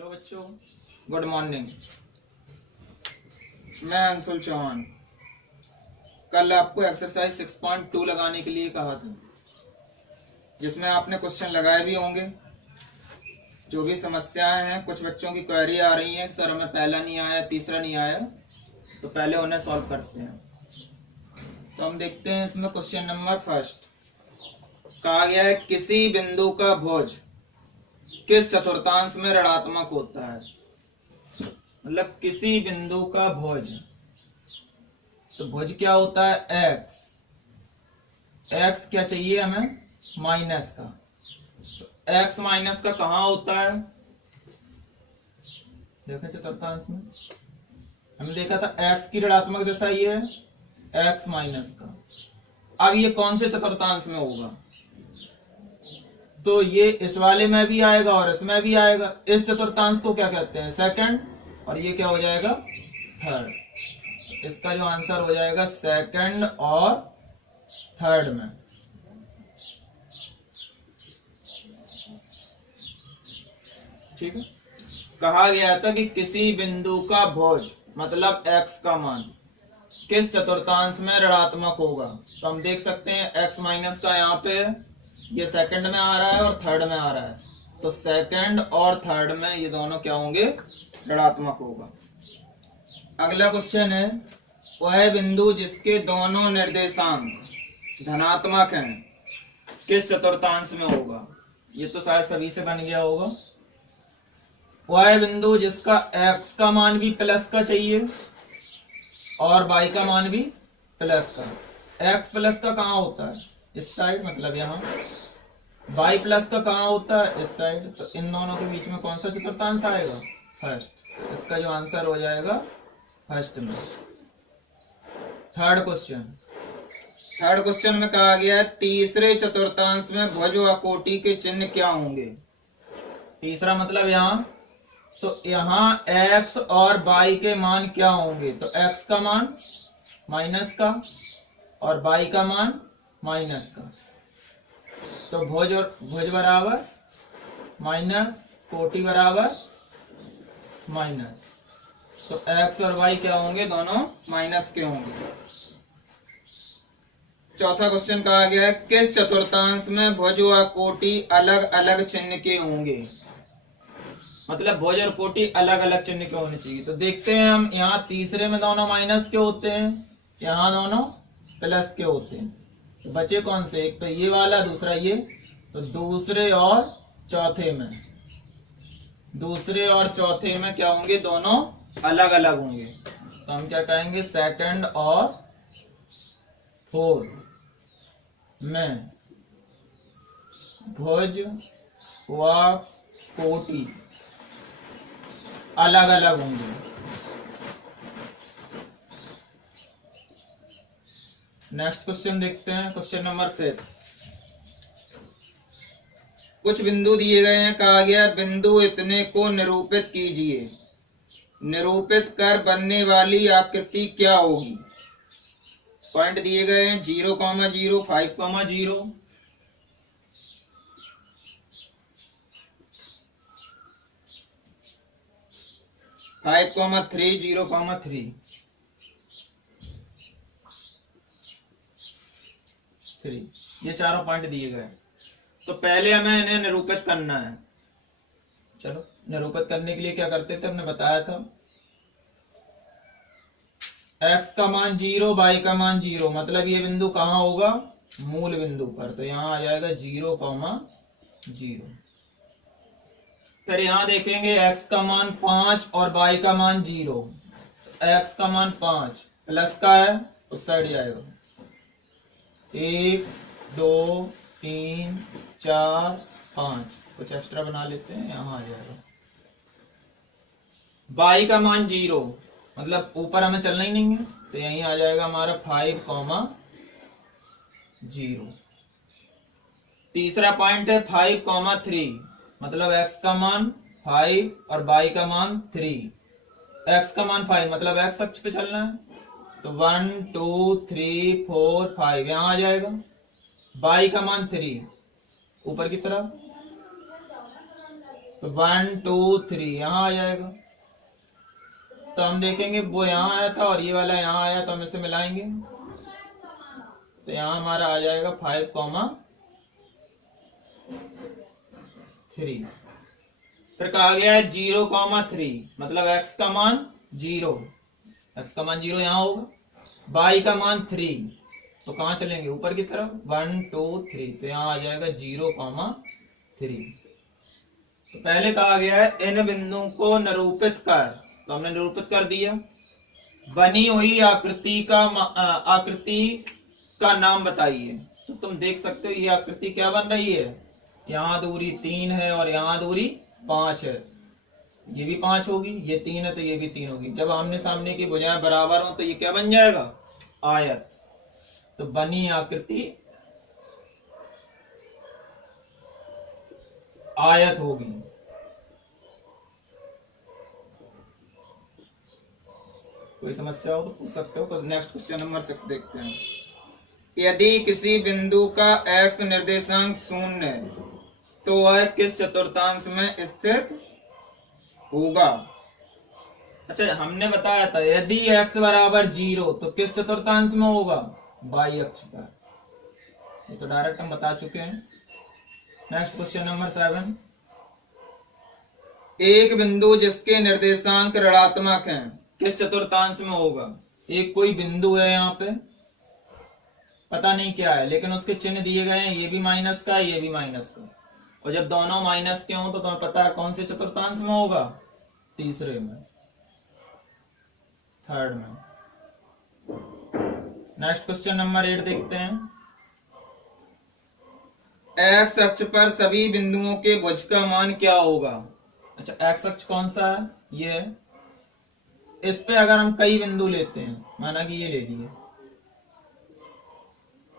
Hello बच्चों, good morning. मैं अंशुल चौहान। कल आपको एक्सरसाइज 6.2 लगाने के लिए कहा था, जिसमें आपने क्वेश्चन लगाए भी होंगे। जो भी समस्याएं हैं, कुछ बच्चों की क्वेरी आ रही है, सर हमें पहला नहीं आया, तीसरा नहीं आया, तो पहले उन्हें सॉल्व करते हैं। तो हम देखते हैं इसमें क्वेश्चन नंबर फर्स्ट। कहा गया है किसी बिंदु का भुज किस चतुर्थांश में ऋणात्मक होता है। मतलब किसी बिंदु का भुज, तो भुज क्या होता है? एक्स। एक्स क्या चाहिए हमें? माइनस का। तो एक्स माइनस का कहाँ होता है? देखे चतुर्थांश में हमने देखा था एक्स की ऋणात्मक दशा ये है, एक्स माइनस का। अब ये कौन से चतुर्थांश में होगा? तो ये इस वाले में भी आएगा और इसमें भी आएगा। इस चतुर्थांश को क्या कहते हैं? सेकंड। और ये क्या हो जाएगा? थर्ड। इसका जो आंसर हो जाएगा सेकंड और थर्ड में। ठीक है। कहा गया था कि किसी बिंदु का भुज मतलब एक्स का मान किस चतुर्थांश में ऋणात्मक होगा। तो हम देख सकते हैं एक्स माइनस का यहाँ पे ये सेकंड में आ रहा है और थर्ड में आ रहा है, तो सेकंड और थर्ड में ये दोनों क्या होंगे? ऋणात्मक होगा। अगला क्वेश्चन है वह बिंदु जिसके दोनों निर्देशांक धनात्मक हैं किस चतुर्थांश में होगा। ये तो शायद सभी से बन गया होगा। वह बिंदु जिसका x का मान भी प्लस का चाहिए और y का मान भी प्लस का। x प्लस का कहाँ होता है? इस साइड, मतलब यहाँ। y प्लस का कहाँ होता है? इस साइड। तो इन दोनों के बीच में कौन सा चतुर्थांश आएगा? फर्स्ट। इसका जो आंसर हो जाएगा फर्स्ट में। थर्ड क्वेश्चन में कहा गया है तीसरे चतुर्थांश में भुज व कोटि के चिन्ह क्या होंगे। तीसरा मतलब यहाँ, तो यहाँ x और y के मान क्या होंगे? तो x का मान माइनस का और y का मान माइनस का। तो भुज बराबर माइनस, कोटि बराबर माइनस। तो x और y क्या होंगे? दोनों माइनस के होंगे। चौथा क्वेश्चन कहा गया है किस चतुर्थांश में भुज व कोटि अलग अलग चिन्ह के होंगे। मतलब भुज और कोटि अलग अलग चिन्ह के होने चाहिए। तो देखते हैं हम, यहाँ तीसरे में दोनों माइनस के होते हैं, यहाँ दोनों प्लस के होते हैं। तो बचे कौन से? एक तो ये वाला, दूसरा ये। तो दूसरे और चौथे में क्या होंगे? दोनों अलग अलग होंगे। तो हम क्या कहेंगे? सेकंड और फोर्थ में भुज व कोटि अलग अलग होंगे। नेक्स्ट क्वेश्चन देखते हैं, क्वेश्चन नंबर 5। कुछ बिंदु दिए गए हैं। कहा गया बिंदु इतने को निरूपित कीजिए। निरूपित कर बनने वाली आकृति क्या होगी। पॉइंट दिए गए हैं 0, 0, 5, 0, 5, 3, 0, 3, 3। ये चारों पॉइंट दिए गए। तो पहले हमें इन्हें निरूपित करना है। चलो, निरूपित करने के लिए क्या करते थे, हमने बताया था x का मान 0, y का मान 0। मतलब ये बिंदु कहाँ होगा? मूल बिंदु पर। तो यहाँ आ जाएगा 0, 0। फिर यहाँ देखेंगे x का मान 5 और y का मान 0। x का मान 5 प्लस का है, उस साइड जाएगा। 1, 2, 3, 4, 5। कुछ एक्स्ट्रा बना लेते हैं, यहाँ आ जाएगा। y का मान 0, मतलब ऊपर हमें चलना ही नहीं है, तो यहीं आ जाएगा हमारा 5, 0। तीसरा पॉइंट है 5, 3। मतलब x का मान 5 और y का मान 3। x का मान 5, मतलब x अक्ष पे चलना है, तो 1, 2, 3, 4, 5 यहाँ आ जाएगा। y का मान 3 ऊपर की तरफ, तो 1 2 3 यहाँ आ जाएगा। तो हम देखेंगे वो यहाँ आया था और ये वाला यहाँ आया, तो हम इसे मिलाएंगे तो यहाँ हमारा आ जाएगा 5,3। फिर कहा गया है 0,3 मतलब x का मान 0, x का मान 0 यहाँ होगा, y का मान 3, तो कहाँ चलेंगे ऊपर की तरफ 1 2 3, तो यहाँ आ जाएगा 0,3। तो पहले कहा गया है इन बिंदुओं को निरूपित कर, तो हमने निरूपित कर दिया। बनी हुई आकृति का नाम बताइए। तो तुम देख सकते हो ये आकृति क्या बन रही है, यहाँ दूरी 3 है और यहाँ दूरी 5 है, ये भी 5 होगी, ये 3 है तो ये भी 3 होगी। जब आमने सामने की भुजाएं बराबर हो तो ये क्या बन जाएगा, आयत। तो बनी आकृति आयत होगी। कोई समस्या हो तो पूछ सकते हो। नेक्स्ट क्वेश्चन नंबर 6 देखते हैं। यदि किसी बिंदु का x निर्देशांक 0 है तो वह किस चतुर्थांश में स्थित होगा। अच्छा, हमने बताया था यदि x बराबर 0 तो किस चतुर्थांश में होगा, y अक्ष पर। ये तो डायरेक्ट हम बता चुके हैं। Next question number 7। एक बिंदु जिसके निर्देशांक ऋणात्मक हैं किस चतुर्थांश में होगा। एक कोई बिंदु है यहाँ पे, पता नहीं क्या है, लेकिन उसके चिन्ह दिए गए हैं, ये भी माइनस का ये भी माइनस का, और जब दोनों माइनस के हों तो तुम्हें पता है कौन से चतुर्थांश में होगा, तीसरे में, थर्ड में। नेक्स्ट क्वेश्चन नंबर 8 देखते हैं। एक्स अक्ष पर सभी बिंदुओं के भुज का मान क्या होगा। अच्छा, एक्स अक्ष कौन सा है, ये है। इस पे अगर हम कई बिंदु लेते हैं, माना कि ये ले लिए,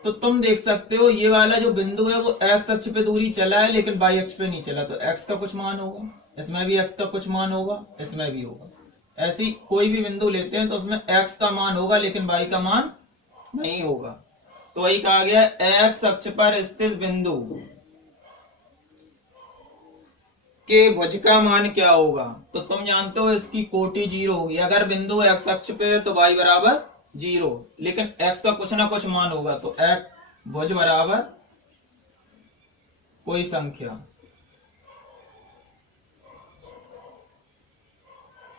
तो तुम देख सकते हो ये वाला जो बिंदु है वो एक्स अक्ष पे दूरी चला है लेकिन वाई अक्ष पे नहीं चला, तो एक्स का कुछ मान होगा, इसमें भी एक्स का कुछ मान होगा, इसमें भी होगा। ऐसी कोई भी बिंदु लेते हैं तो उसमें एक्स का मान होगा लेकिन वाई का मान नहीं होगा। तो वही कहा गया एक्स अक्ष पर स्थित बिंदु के भुज का मान क्या होगा। तो तुम जानते हो इसकी कोटि 0 होगी। अगर बिंदु एक्स अक्ष पे है तो y बराबर 0, लेकिन x का कुछ ना कुछ मान होगा, तो x भुज बराबर कोई संख्या।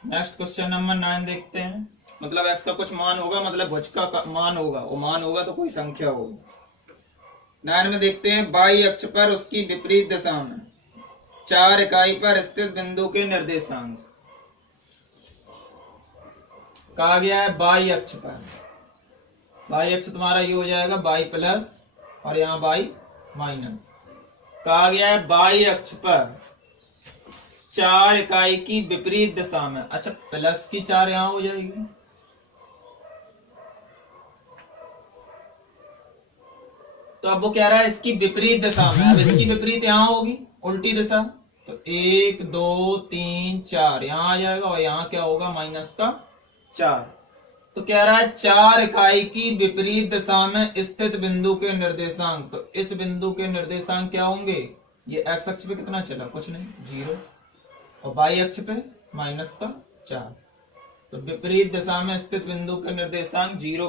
नेक्स्ट क्वेश्चन नंबर 9 देखते हैं। मतलब x का कुछ मान होगा, मतलब भुज का मान होगा, वो मान होगा तो कोई संख्या होगी। 9 में देखते हैं, y अक्ष पर उसकी विपरीत दिशा में 4 इकाई पर स्थित बिंदु के निर्देशांक। कहा गया है y अक्ष पर, y अक्ष तुम्हारा ये हो जाएगा y प्लस और यहाँ y माइनस। कहा गया है y अक्ष पर 4 इकाई की विपरीत दिशा में। अच्छा, प्लस की 4 यहाँ हो जाएगी, तो अब वो कह रहा है इसकी विपरीत दिशा में। अब इसकी विपरीत यहाँ होगी, उल्टी दिशा, तो 1 2 3 4 यहाँ आ जाएगा और यहाँ क्या होगा, माइनस का 4। तो कह रहा है 4 इकाई की विपरीत दिशा में स्थित बिंदु के निर्देशांक। तो इस बिंदु के निर्देशांक क्या होंगे, ये एक्स अक्ष पे कितना चला, कुछ नहीं, 0, और वाई अक्ष पे माइनस का 4। तो विपरीत दिशा में स्थित बिंदु के निर्देशांक 0,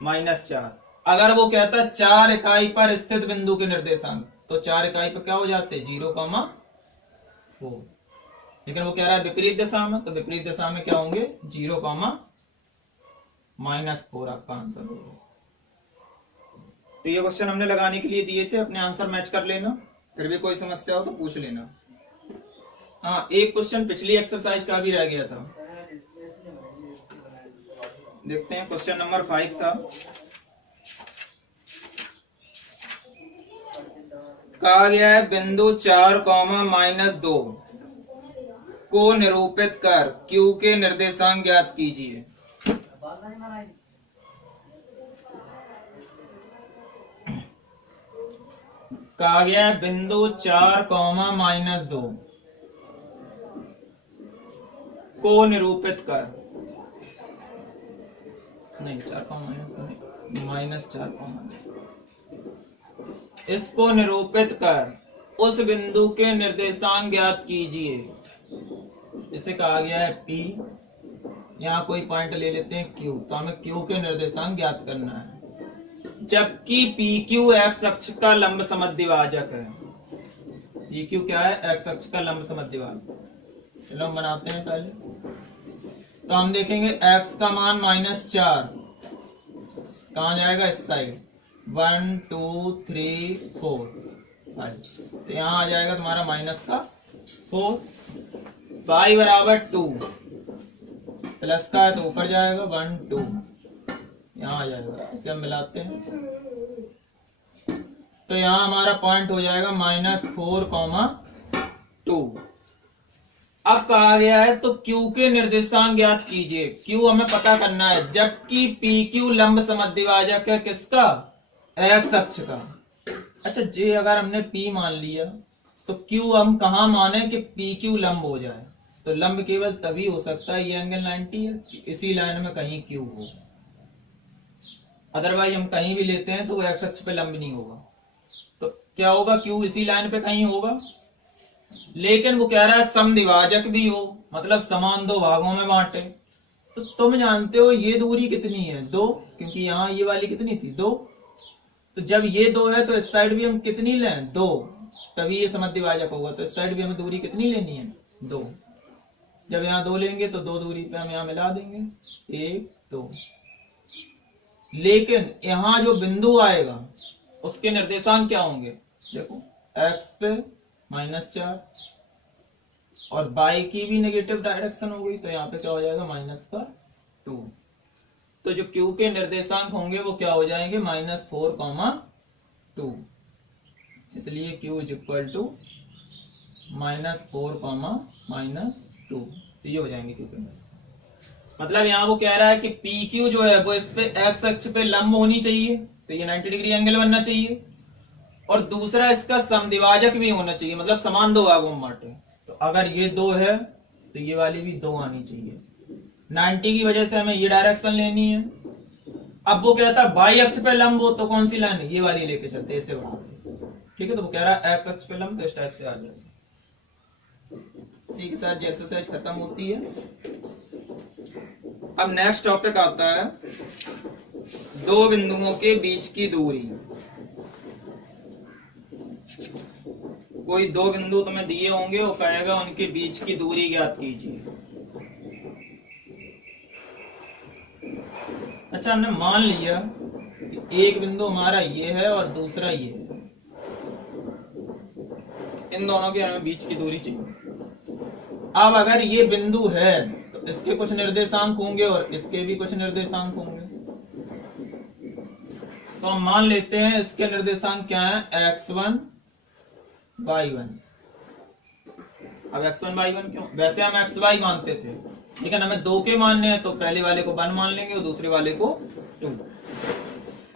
-4। अगर वो कहता 4 इकाई पर स्थित बिंदु के निर्देशांक, तो 4 इकाई पर क्या हो जाते, 0, 4। लेकिन वो कह रहा है विपरीत दिशा में, तो विपरीत दिशा में क्या होंगे, 0, -4 आपका आंसर होगा। तो ये क्वेश्चन हमने लगाने के लिए दिए थे, अपने आंसर मैच कर लेना, फिर भी कोई समस्या हो तो पूछ लेना। हाँ, एक क्वेश्चन पिछली एक्सरसाइज का भी रह गया था, देखते हैं। क्वेश्चन नंबर 5 था। कहा गया है बिंदु 4, -2 को निरूपित कर Q के निर्देशांक ज्ञात कीजिए। कहा गया है बिंदु 4, -2 को निरूपित कर, नहीं 4, -4, इसको निरूपित कर उस बिंदु के निर्देशांक ज्ञात कीजिए। इसे कहा गया है P। यहाँ कोई पॉइंट ले लेते हैं Q, तो हमें Q के निर्देशांक ज्ञात करना है। जबकि PQ एक्स अक्ष का लंब समद्विभाजक है। PQ क्या है? एक्स अक्ष का लंब समद्विभाजक। चलो हम बनाते हैं पहले। तो हम देखेंगे x का मान -4 कहाँ जाएगा? इस साइड 1 2 3 4 5, तो यहाँ आ जाएगा तुम्हारा -4। y बराबर 2, प्लस का है तो ऊपर जाएगा 1 2, यहाँ आ जाएगा। इसे हम मिलाते हैं तो यहाँ हमारा पॉइंट हो जाएगा -4, 2। अब कहा गया है तो Q के निर्देशांक ज्ञात कीजिए। Q हमें पता करना है, जबकि PQ लंब समद्विभाजक है किसका? एक्स अक्ष का। अच्छा जी, अगर हमने P मान लिया तो Q हम कहा माने कि PQ लंब हो जाए? तो लंब केवल तभी हो सकता है, ये एंगल 90 है, इसी लाइन में कहीं Q हो। अदरवाइज हम कहीं भी लेते हैं तो वो एक्स अक्ष पे लंब नहीं होगा। तो क्या होगा? Q इसी लाइन पे कहीं होगा। लेकिन वो कह रहा है समद्विभाजक भी हो, मतलब समान दो भागों में बांटे। तो तुम जानते हो ये दूरी कितनी है? 2, क्योंकि यहाँ ये वाली कितनी थी? 2। तो जब ये 2 है तो इस साइड भी हम कितनी लें? 2, तभी ये समद्विभाजक होगा। तो इस साइड भी हमें दूरी कितनी लेनी है? 2। जब यहाँ 2 लेंगे तो 2 दूरी पे हम यहाँ मिला देंगे 1 2। लेकिन यहाँ जो बिंदु आएगा उसके निर्देशांक क्या होंगे? देखो x पे -4 और y की भी नेगेटिव डायरेक्शन हो गई, तो यहाँ पे क्या हो जाएगा? -2। तो जो Q के निर्देशांक होंगे वो क्या हो जाएंगे? -4, 2। इसलिए Q इज इक्वल टू -4, -2। तो ये हो जाएंगे Q के। मतलब यहाँ वो कह रहा है कि PQ जो है वो इस पे एक्स अक्ष पे लंब होनी चाहिए, तो ये 90 डिग्री एंगल बनना चाहिए। और दूसरा इसका समद्विभाजक भी होना चाहिए, मतलब समान दो भागों में बांटे। तो अगर ये 2 है तो ये वाली भी 2 आनी चाहिए। 90 की वजह से हमें ये डायरेक्शन लेनी है। अब वो कहता है y अक्ष पे लंब हो, तो कौन सी लाइन है? ये वाली लेके चलते, इससे बढ़ा। ठीक है, तो वो कह रहा है एक्स अक्ष पे लंब, तो इस टाइप से आ जाएगा। इसी के साथ ये एक्सरसाइज खत्म होती है। अब नेक्स्ट टॉपिक आता है दो बिंदुओं के बीच की दूरी। कोई दो बिंदु तुम्हें दिए होंगे, वो कहेगा उनके बीच की दूरी ज्ञात कीजिए। अच्छा, हमने मान लिया कि एक बिंदु हमारा ये है और दूसरा ये है। इन दोनों के हमें बीच की दूरी चाहिए। अब अगर ये बिंदु है तो इसके कुछ निर्देशांक होंगे और इसके भी कुछ निर्देशांक होंगे। तो हम मान लेते हैं इसके निर्देशांक क्या है? x1 y1। अब x1 y1 क्यों? वैसे हम xy मानते थे, लेकिन हमें 2 के मानने हैं, तो पहले वाले को 1 मान लेंगे और दूसरे वाले को 2।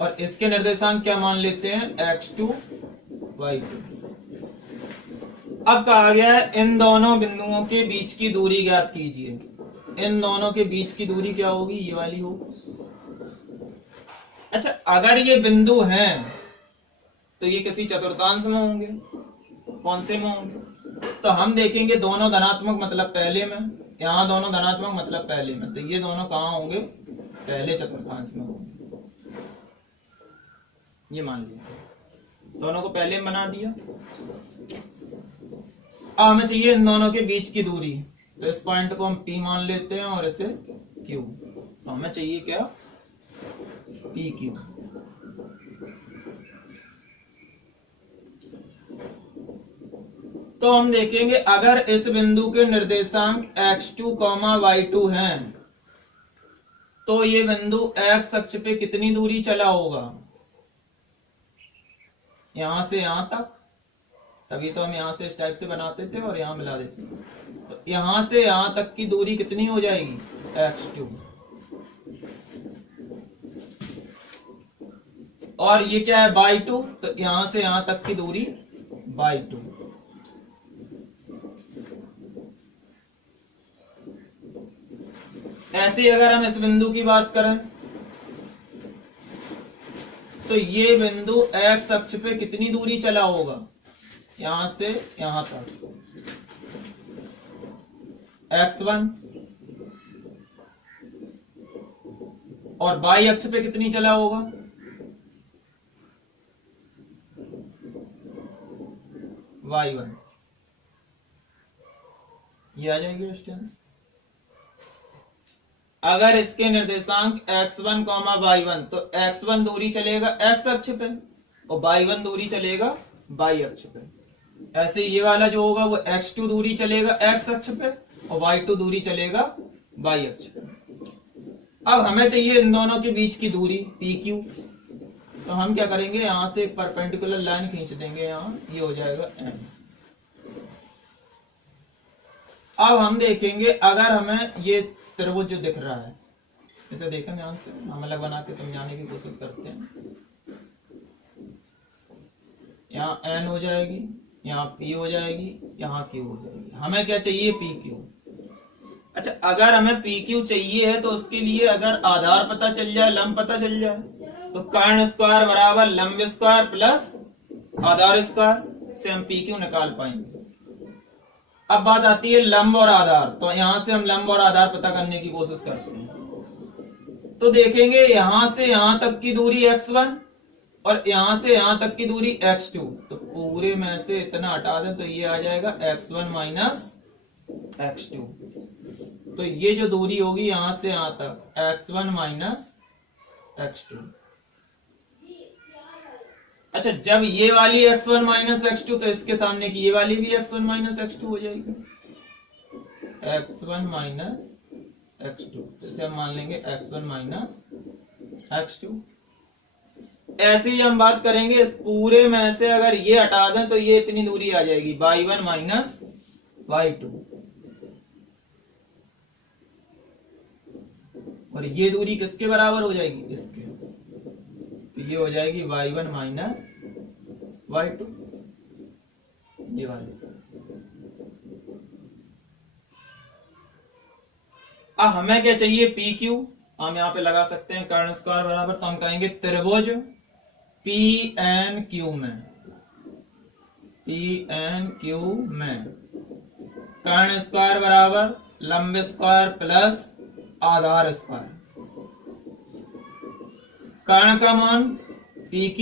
और इसके निर्देशांक क्या मान लेते हैं? x2 y2। अब कहा गया है इन दोनों बिंदुओं के बीच की दूरी ज्ञात कीजिए। इन दोनों के बीच की दूरी क्या होगी? ये वाली होगी। अच्छा, अगर ये बिंदु हैं तो ये किसी चतुर्थांश में होंगे। कौन से में होंगे? तो हम देखेंगे दोनों धनात्मक मतलब पहले में, यहाँ दोनों धनात्मक मतलब पहले में, तो ये दोनों कहाँ होंगे? पहले चतुर्थांश में होंगे। ये मान लिया, दोनों को पहले बना दिया। अब हमें चाहिए इन दोनों के बीच की दूरी, तो इस पॉइंट को हम P मान लेते हैं और इसे Q। तो हमें चाहिए क्या? PQ। तो हम देखेंगे अगर इस बिंदु के निर्देशांक x2, y2 हैं तो ये बिंदु x अक्ष पे कितनी दूरी चला होगा? यहां से यहां तक। तभी तो हम यहां से इस टाइप से बनाते थे और यहां मिला देते थे। तो यहां से यहां तक की दूरी कितनी हो जाएगी? x2। और ये क्या है? y2। तो यहां से यहां तक की दूरी y2। ऐसे ही अगर हम इस बिंदु की बात करें तो ये बिंदु x अक्ष पे कितनी दूरी चला होगा? यहां से यहां तक x1 और y अक्ष पे कितनी चला होगा, y1, ये आ जाएगी डिस्टेंस। अगर इसके निर्देशांक x1, y1 तो x1 दूरी चलेगा x अक्ष पे और y1 दूरी चलेगा y अक्ष पे। ऐसे ये वाला जो होगा वो x2 दूरी चलेगा x अक्ष पे और y2 दूरी चलेगा y अक्ष पे। अब हमें चाहिए इन दोनों के बीच की दूरी PQ। तो हम क्या करेंगे, यहां से एक परपेंडिकुलर लाइन खींच देंगे, यहां ये हो जाएगा M। अब हम देखेंगे अगर हमें ये त्रिभुज जो दिख रहा है, इसे देखें ध्यान से, हम अलग बना के समझाने की कोशिश करते हैं। यहाँ N हो जाएगी, यहाँ P हो जाएगी, यहाँ Q हो जाएगी। हमें क्या चाहिए, PQ। अच्छा, अगर हमें PQ चाहिए है तो उसके लिए अगर आधार पता चल जाए, लंब पता चल जाए, तो कर्ण स्क्वायर बराबर लंब स्क्वायर प्लस आधार स्क्वायर से हम PQ निकाल पाएंगे। अब बात आती है लंब और आधार, तो यहां से हम लंब और आधार पता करने की कोशिश करते हैं। तो देखेंगे यहां से यहां तक की दूरी x1 और यहां से यहां तक की दूरी x2, तो पूरे में से इतना हटा दें तो ये आ जाएगा x1 माइनस x2। तो ये जो दूरी होगी यहां से यहां तक x1 माइनस x2। अच्छा, जब ये वाली x1 माइनस x2 तो इसके सामने की ये वाली भी x1 माइनस x2 हो जाएगी, x1 माइनस x2। इसे हम मान लेंगे x1 माइनस x2। ऐसे ही हम बात करेंगे इस पूरे में से अगर ये हटा दें तो ये इतनी दूरी आ जाएगी y1 माइनस y2, और ये दूरी किसके बराबर हो जाएगी, इसके। तो ये हो जाएगी y1 माइनस y2, ये वाली। अब हमें क्या चाहिए, PQ। हम यहाँ पे लगा सकते हैं कर्ण स्क्वायर बराबर, तो हम कहेंगे त्रिभुज PNQ में, PNQ में कर्ण स्क्वायर बराबर लंब स्क्वायर प्लस आधार स्क्वायर। कर्ण का मान PQ,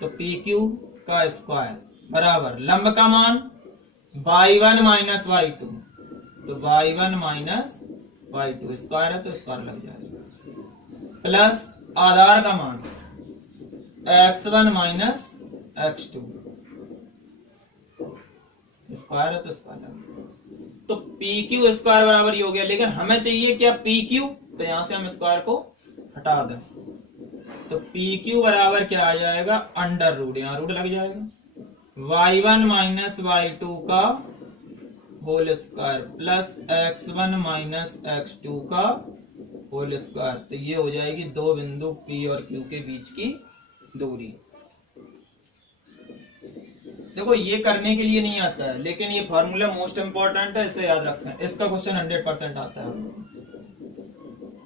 तो PQ का स्क्वायर बराबर लंब का मान y1 माइनस y2, तो y1 माइनस y2 स्क्वायर है तो स्क्वायर लग जाएगा, प्लस आधार का मान x1 माइनस x2 स्क्वायर है तो स्क्वायर लग जाएगा। तो PQ स्क्वायर बराबर ये हो गया, लेकिन हमें चाहिए क्या, PQ। तो यहां से हम स्क्वायर को हटा दें तो PQ बराबर क्या आ जाएगा, अंडर रूट, यहाँ रूट लग जाएगा y1 माइनस y2 का whole square plus x1 minus x2 का होल स्क्वायर। तो ये हो जाएगी दो बिंदु P और Q के बीच की दूरी। देखो ये करने के लिए नहीं आता है, लेकिन ये फॉर्मूला मोस्ट इंपॉर्टेंट है, इसे याद रखना है। इसका क्वेश्चन 100% आता है।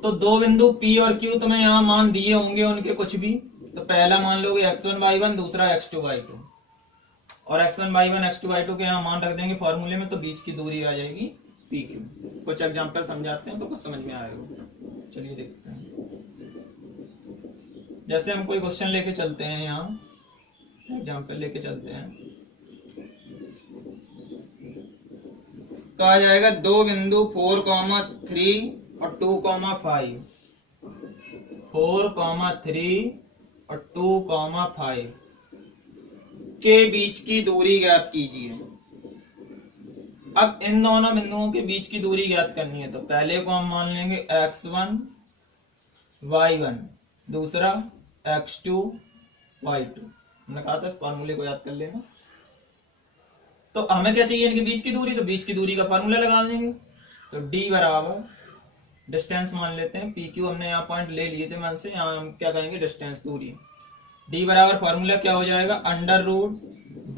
तो दो बिंदु P और Q तुम्हें यहाँ मान दिए होंगे उनके कुछ भी, तो पहला मान लोगे x1 y1, दूसरा x2 y2, और x1 y1 x2 y2 के यहाँ मान रख देंगे फॉर्मूले में, तो बीच की दूरी आ जाएगी PQ। कुछ एग्जांपल समझाते हैं तो कुछ समझ में आएगा। चलिए देखते हैं। जैसे हम कोई क्वेश्चन लेके चलते हैं, यहाँ एग्जांपल लेके चलते हैं, कहा जाएगा दो बिंदु 4,3 और 2,5, 4,3 और 2,5 के बीच की दूरी ज्ञात कीजिए। अब इन दोनों बिंदुओं के बीच की दूरी ज्ञात करनी है, तो पहले को हम मान लेंगे x1 y1, दूसरा x2 y2। हमने कहा था इस फॉर्मूले को याद कर लेना। तो हमें क्या चाहिए, इनके बीच की दूरी, तो बीच की दूरी का फॉर्मूला लगा देंगे। तो d बराबर डिस्टेंस मान लेते हैं, PQ हमने यहाँ पॉइंट ले लिए थे मन से, यहाँ हम क्या करेंगे, डिस्टेंस दूरी। d बराबर फॉर्मूला क्या हो जाएगा, under root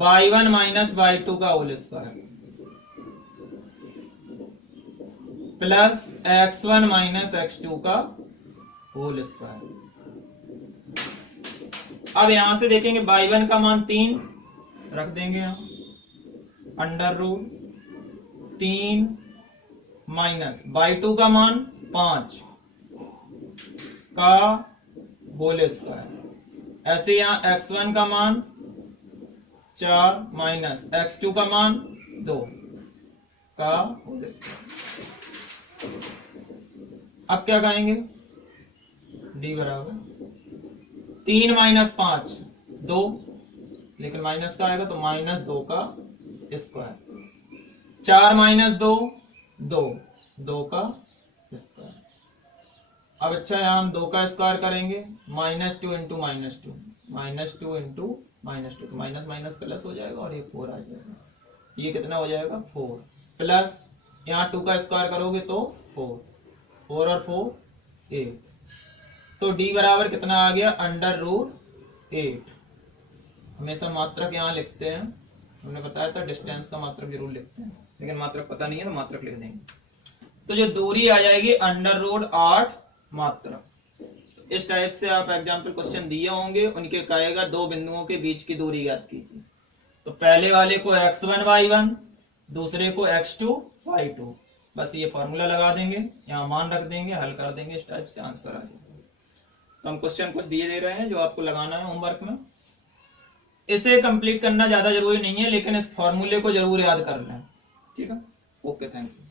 y1 minus y2 का whole square plus x1 minus x2 का होल स्क्वायर। अब यहां से देखेंगे y1 का मान 3 रख देंगे हम, अंडर रूट 3 माइनस बाई 2 का मान 5 का होल स्क्वायर। ऐसे यहां x1 का मान 4 माइनस x2 का मान 2 का होल स्क्वायर। अब क्या कहेंगे, d बराबर 3 माइनस 5 2, लेकिन माइनस का आएगा तो माइनस 2 का स्क्वायर। 4 माइनस 2 2, 2 का स्क्वायर। अब अच्छा यहां हम 2 का स्क्वायर करेंगे, -2 इंटू -2, -2 इंटू -2, तो माइनस माइनस प्लस हो जाएगा और ये 4 आ जाएगा। ये कितना हो जाएगा 4, प्लस यहाँ 2 का स्क्वायर करोगे तो 4, 4 और 4 8, तो d बराबर कितना आ गया, अंडर रूट 8। हमेशा मात्रक यहाँ लिखते हैं, हमने बताया था डिस्टेंस का मात्रक जरूर लिखते हैं, लेकिन मात्रक पता नहीं है तो मात्रक लिख देंगे। तो जो दूरी आ जाएगी अंडर रूट 8 मात्रक। इस टाइप से आप एग्जाम्पल क्वेश्चन दिए होंगे, उनके कहेगा दो बिंदुओं के बीच की दूरी ज्ञात कीजिए। तो पहले वाले को x1 y1, दूसरे को x2 y2, बस ये फॉर्मूला लगा देंगे, यहाँ मान रख देंगे, हल कर देंगे, इस टाइप से आंसर आ जाएगा। तो हम क्वेश्चन कुछ दिए दे रहे हैं जो आपको लगाना है होमवर्क में। इसे कंप्लीट करना ज्यादा जरूरी नहीं है, लेकिन इस फॉर्मूले को जरूर याद कर लें। ठीक है, ओके, थैंक यू।